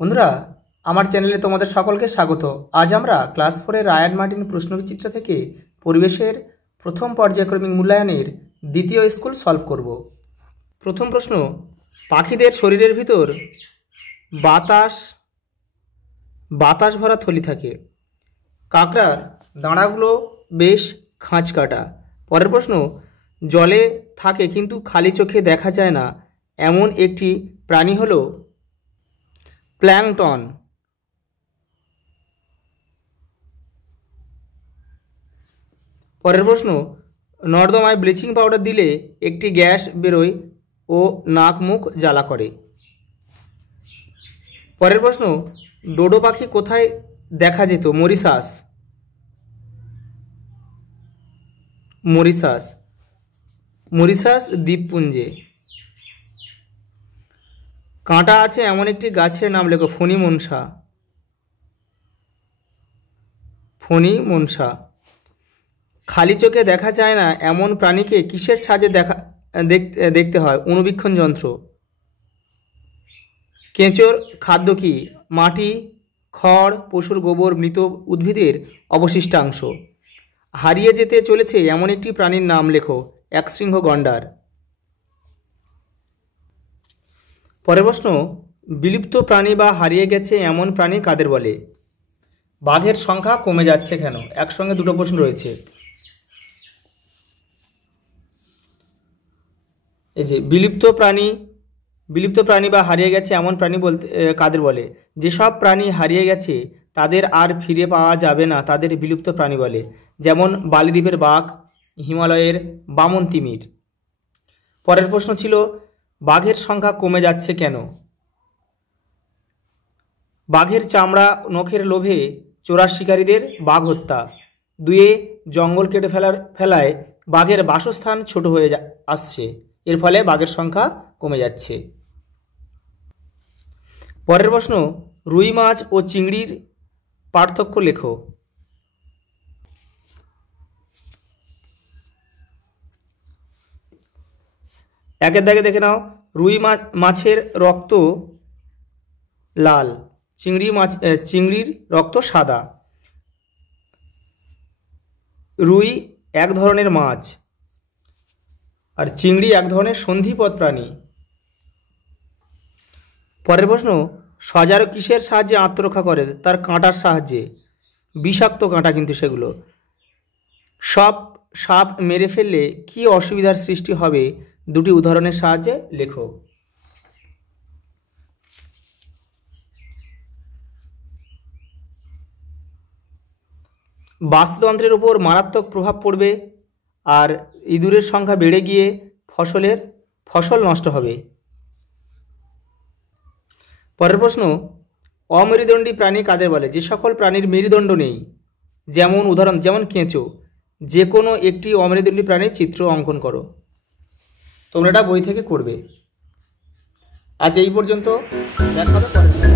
বন্ধুরা, আমার চ্যানেলে তোমাদের সকলকে স্বাগত। আজ আমরা ক্লাস 4-এর রায়ান মার্টিন প্রশ্নবিচিত্র থেকে পরিবেশের প্রথম পর্যায়ক্রমিক মূল্যায়নের দ্বিতীয় স্কুল সলভ করব। প্রথম প্রশ্ন, পাখিদের শরীরের ভিতর বাতাস ভরা থলি থাকে। কাঁকড়ার দাঁড়াগুলো বেশ খাঁজ কাটা। পরের প্রশ্ন, জলে থাকে কিন্তু খালি চোখে দেখা যায় না এমন একটি প্রাণী হলো প্ল্যাঙ্কটন। পরের প্রশ্ন, নর্দমায় ব্লিচিং পাউডার দিলে একটি গ্যাস বেরোয় ও নাক মুখ জ্বালা করে। পরের প্রশ্ন, ডোডো পাখি কোথায় দেখা যেত? মরিশাস দ্বীপপুঞ্জে। কাঁটা আছে এমন একটি গাছের নাম লেখো। ফণি মনসা। খালি চোখে দেখা যায় না এমন প্রাণীকে কিসের সাহায্যে দেখতে হয়? অণুবীক্ষণ যন্ত্র। কেঁচোর খাদ্য কি? মাটি, খড়, পশুর গোবর, মৃত উদ্ভিদের অবশিষ্টাংশ। হারিয়ে যেতে চলেছে এমন একটি প্রাণীর নাম লেখো। একশৃঙ্গ গন্ডার। পরের প্রশ্ন, বিলুপ্ত প্রাণী বা হারিয়ে গেছে এমন প্রাণী কাদের বলে? বাঘের সংখ্যা কমে যাচ্ছে কেন? একসঙ্গে দুটো প্রশ্ন রয়েছে। এই যে বিলুপ্ত প্রাণী বা হারিয়ে গেছে এমন প্রাণী বলতে কাদের বলে? যেসব প্রাণী হারিয়ে গেছে তাদের আর ফিরে পাওয়া যাবে না তাদের বিলুপ্ত প্রাণী বলে। যেমন বালিদ্বীপের বাঘ, হিমালয়ের বামন তিমির। পরের প্রশ্ন ছিল, বাঘের সংখ্যা কমে যাচ্ছে কেন? বাঘের চামড়া নখের লোভে চোরা শিকারীদের বাঘ হত্যা। 2, জঙ্গল কেটে ফেলায় বাঘের বাসস্থান ছোট হয়ে আসছে, এর ফলে বাঘের সংখ্যা কমে যাচ্ছে। পরের প্রশ্ন, রুই মাছ ও চিংড়ির পার্থক্য লেখো। একের দাগে দেখে নাও। রুই মাছের রক্ত লাল, চিংড়ির রক্ত সাদা। রুই এক ধরনের মাছ আর চিংড়ি এক ধরনের সন্ধিপদ প্রাণী। পরের প্রশ্ন, সজারু কিসের সাহায্যে আত্মরক্ষা করে? তার কাঁটার সাহায্যে। বিষাক্ত কাঁটা কিন্তু সেগুলো। সব সাপ মেরে ফেললে কি অসুবিধার সৃষ্টি হবে? দুটি উদাহরণের সাহায্যে লেখো। বাস্তুতন্ত্রের উপর মারাত্মক প্রভাব পড়বে আর ইঁদুরের সংখ্যা বেড়ে গিয়ে ফসল নষ্ট হবে। পরের প্রশ্ন, অমেরুদণ্ডী প্রাণী কাদের বলে? যে সকল প্রাণীর মেরুদণ্ড নেই। যেমন কেঁচো। যে কোনো একটি অমেরুদণ্ডী প্রাণীর চিত্র অঙ্কন করো। তোমরা এটা বই থেকে করবে। আজ এই পর্যন্ত, দেখা হবে পরের দিন।